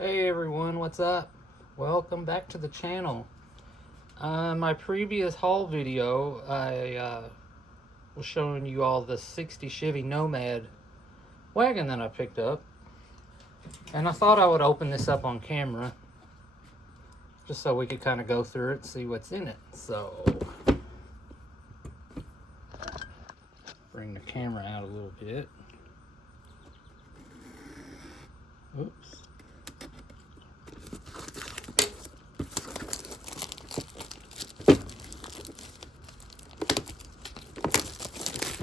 Hey everyone, what's up? Welcome back to the channel. My previous haul video, I was showing you all the 60 Chevy Nomad wagon that I picked up. And I thought I would open this up on camera just so we could kind of go through it and see what's in it. So, bring the camera out a little bit. Oops.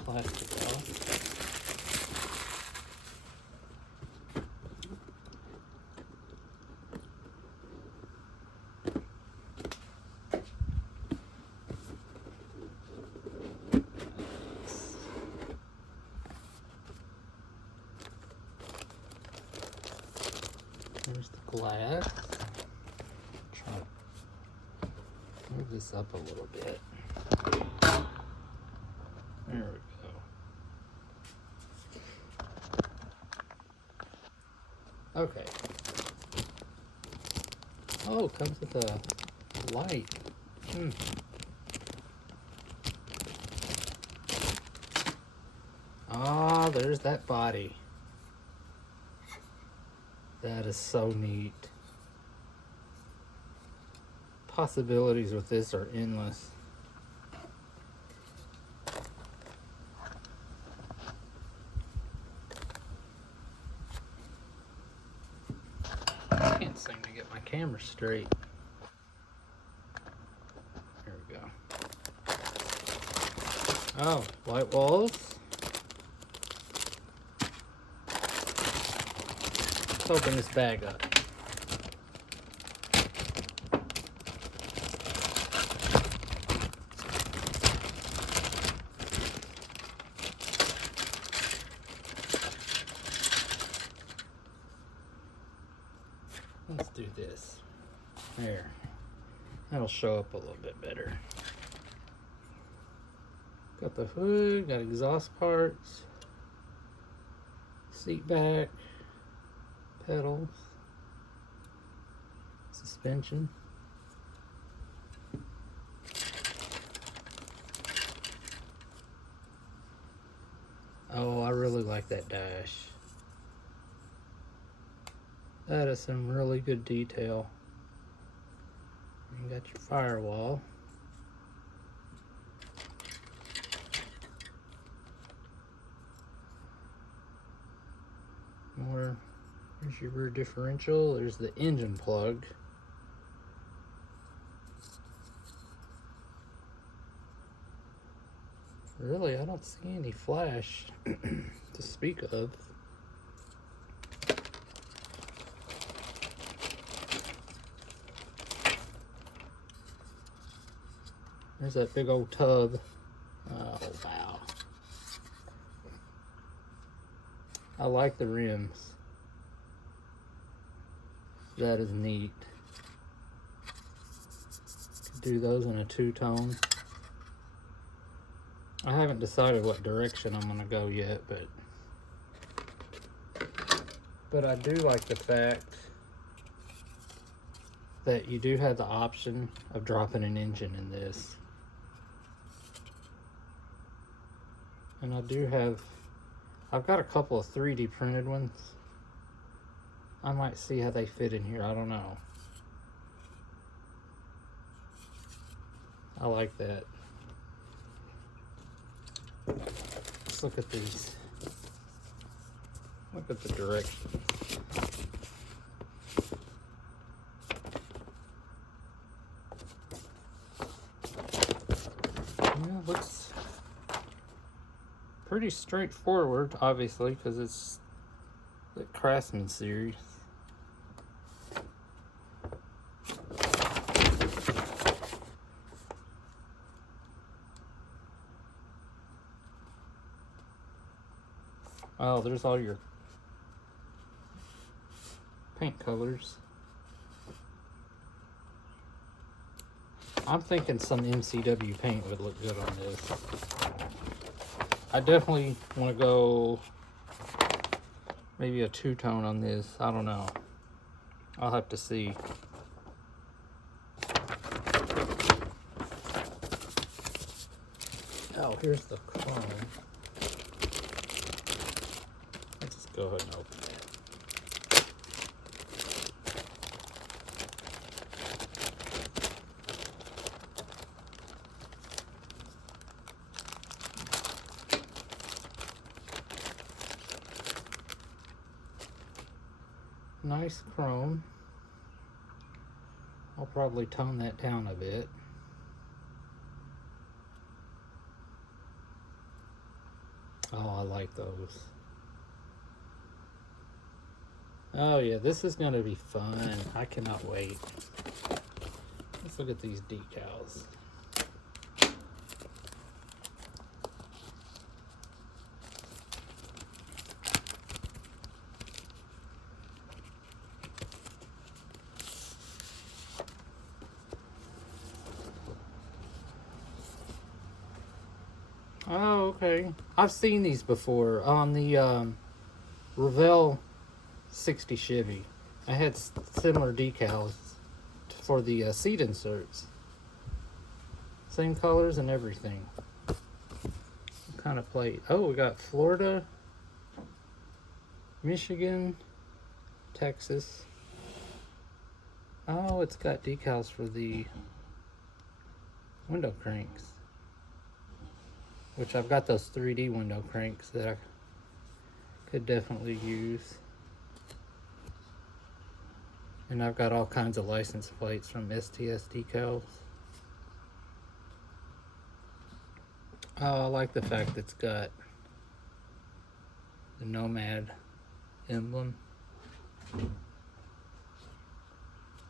Plastic off. There's the glass. Try to move this up a little bit. There we go. Okay. Oh, it comes with a light. Ah, there's that body. That is so neat. Possibilities with this are endless. I can't seem to get my camera straight. There we go. Oh, white walls. Let's open this bag up. Let's do this. There. That'll show up a little bit better. Got the hood, got exhaust parts, seat back, pedals, suspension. Oh, I really like that dash. That is some really good detail. You got your firewall. More. There's your rear differential. There's the engine plug. Really, I don't see any flash to speak of. There's that big old tub. Oh, wow. I like the rims. That is neat. Could do those in a two-tone. I haven't decided what direction I'm gonna go yet, but I do like the fact that you do have the option of dropping an engine in this. And I've got a couple of 3D printed ones. I might see how they fit in here, I don't know. I like that. Let's look at these. Look at the directions. Yeah, it looks pretty straightforward, obviously, because it's the Craftsman series. Oh, there's all your paint colors. I'm thinking some MCW paint would look good on this. I definitely want to go maybe a two-tone on this. I don't know. I'll have to see. Oh, here's the chrome. Let's just go ahead and open it. Nice chrome. I'll probably tone that down a bit. Oh, I like those. Oh yeah, this is gonna be fun. I cannot wait. Let's look at these decals. Oh, okay. I've seen these before on the Revell 60 Chevy. I had similar decals for the seat inserts. Same colors and everything. What kind of plate? Oh, we got Florida, Michigan, Texas. Oh, it's got decals for the window cranks, which I've got those 3D window cranks that I could definitely use. And I've got all kinds of license plates from STS decals. Oh, I like the fact that it's got the Nomad emblem.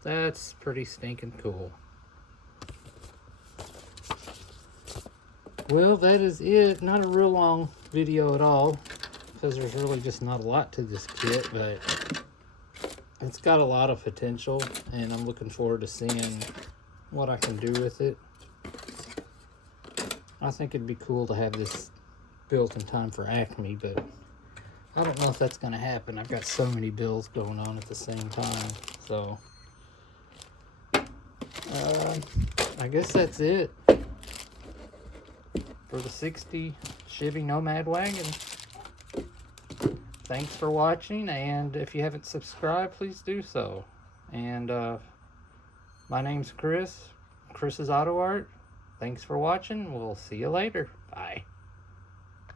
That's pretty stinking cool. Well, that is it. Not a real long video at all, because there's really just not a lot to this kit, but it's got a lot of potential, and I'm looking forward to seeing what I can do with it. I think it'd be cool to have this built in time for Acme, but I don't know if that's going to happen. I've got so many bills going on at the same time, so I guess that's it for the 60 Chevy Nomad Wagon. Thanks for watching, and if you haven't subscribed, please do so. And my name's Chris, Chris's Auto Art. Thanks for watching. We'll see you later. Bye.